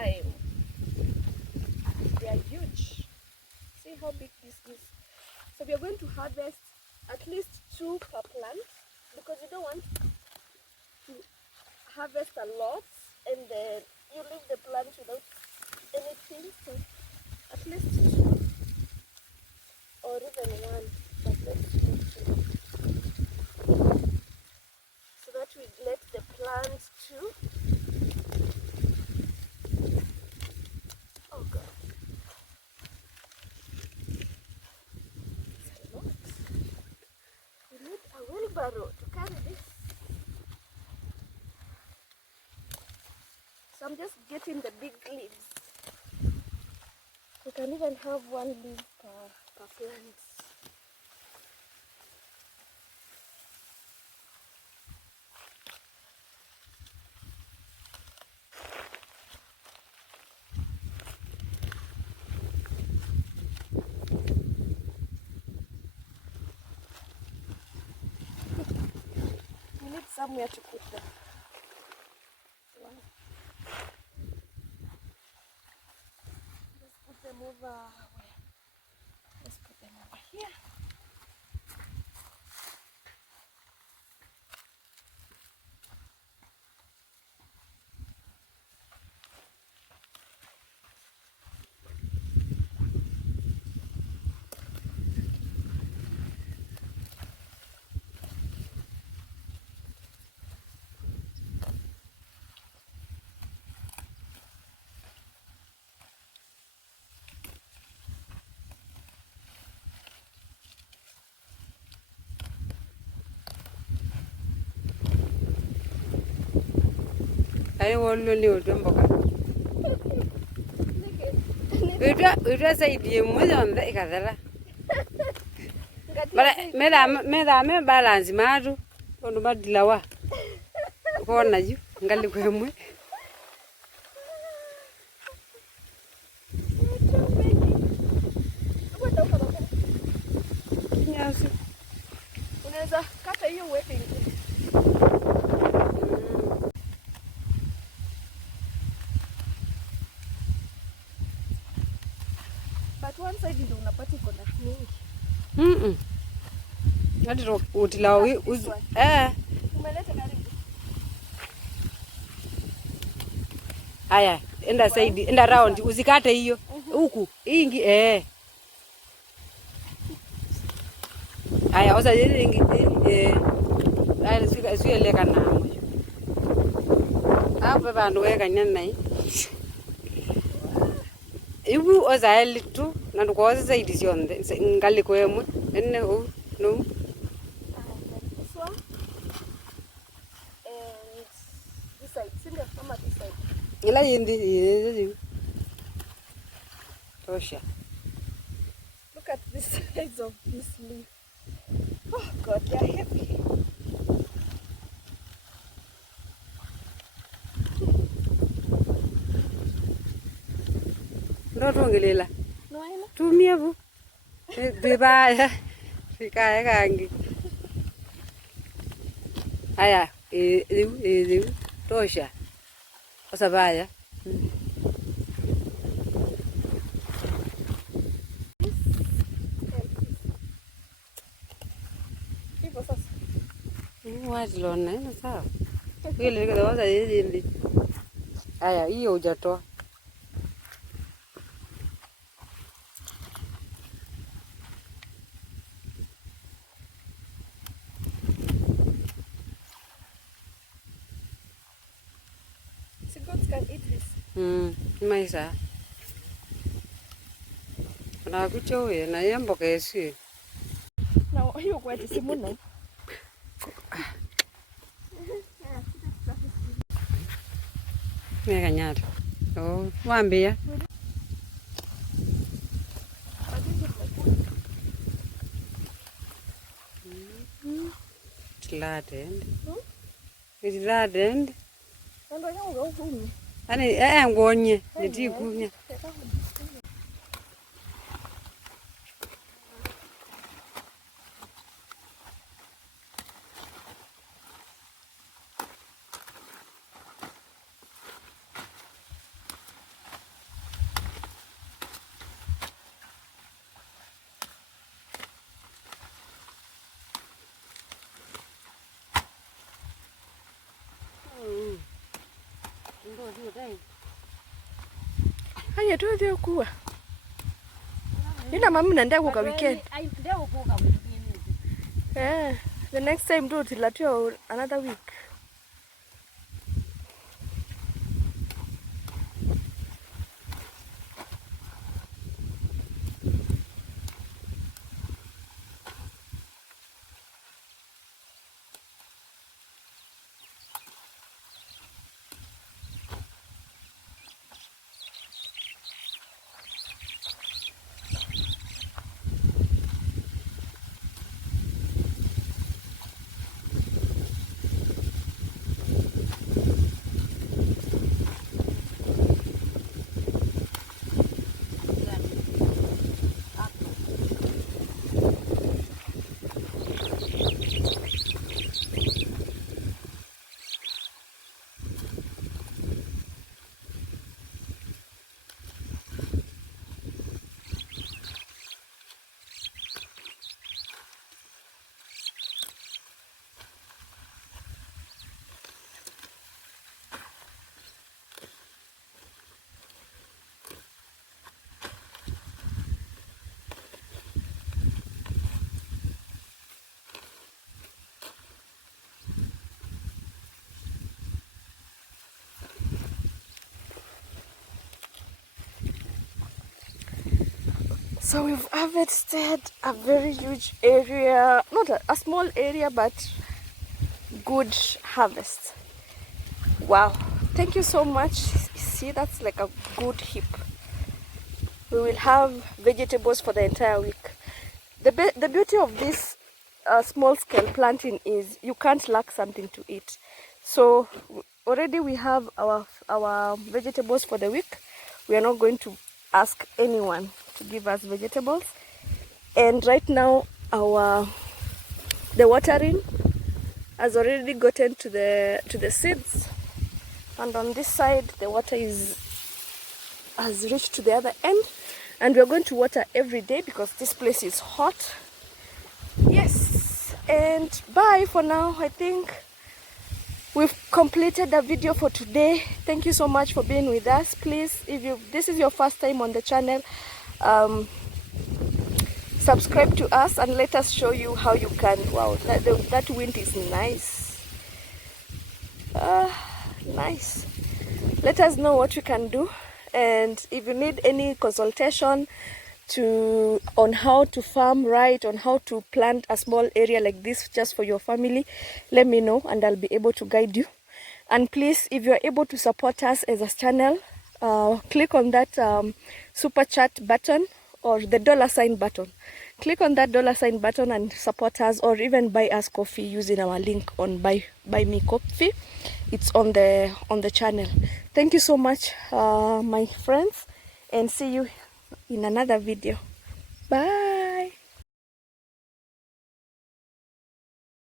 time. They are huge. See how big this is. So we are going to harvest at least 2 per plant because you don't want to harvest a lot and then you leave the plant without anything. So at least 2 or even 1, but let's do 2 so that we let the plant too. Oh God. It's a lot. We need a wheelbarrow to carry this. So I'm just getting the big leaves. We can even have 1 leaf per plant. We need somewhere to put them. Let's put them over where? Let's put them over here. I want to live in Boca. We say the mother on the Catara. Madame balance Maru on the Badilawa. Corner you, Galliquem. Yes, Unaweza kata hiyo uweke nje. But one side ndio unapata iko na mingi. Hadi utilawi Umeleta karibu. Aya, enda side, enda round, usikate hiyo. Huku, ingi Aya, osa ingi aya sio leka na moyo. Hapo bandu weka nyanai. Ibu osa elitu na ndukoza side sionde ngali kwemwe. Enne no. This one and this side. Single from this side. Ila yindi tosha. Look at the size of this leaf. Oh God, they are heavy. Ndo tungelela. No, I know. Tumia bu. Bibaya. Fikaya kangi. Aya, tosha. Osabaya. Wazi lona ina sawa. Ile ndio waza hizi. Aya, hiyo hujatoa. So goats can eat this. Maisa. Na kuchowe na yambo kesi. Na hiyo kwa simu no. Mega nyata. Oh, wambia. Gladend. It's gladend. Ndio yangu huko. Ani ngonye, ndikunya. Haya tu ndio kuwa. Ina mami nenda kwa weekend. The next time do till another week. So we've harvested a very huge area, not a small area, but good harvest. Wow, thank you so much. See, that's like a good heap. We will have vegetables for the entire week. The beauty of this small scale planting is you can't lack something to eat. So already we have our vegetables for the week. We are not going to ask anyone to give us vegetables. And right now the watering has already gotten to the seeds, and on this side the water has reached to the other end, and we're going to water every day because this place is hot. Yes, and bye for now. I think we've completed the video for today. Thank you so much for being with us. Please, if this is your first time on the channel, subscribe to us and let us show you how you can. Wow, that wind is nice. Nice. Let us know what you can do, and if you need any consultation on how to farm right, on how to plant a small area like this just for your family, let me know and I'll be able to guide you. And please, if you are able to support us as a channel, click on that super chat button or the $ button. Click on that $ button and support us, or even buy us coffee using our link on buy me coffee. It's on the channel. Thank you so much, my friends, and see you in another video. Bye.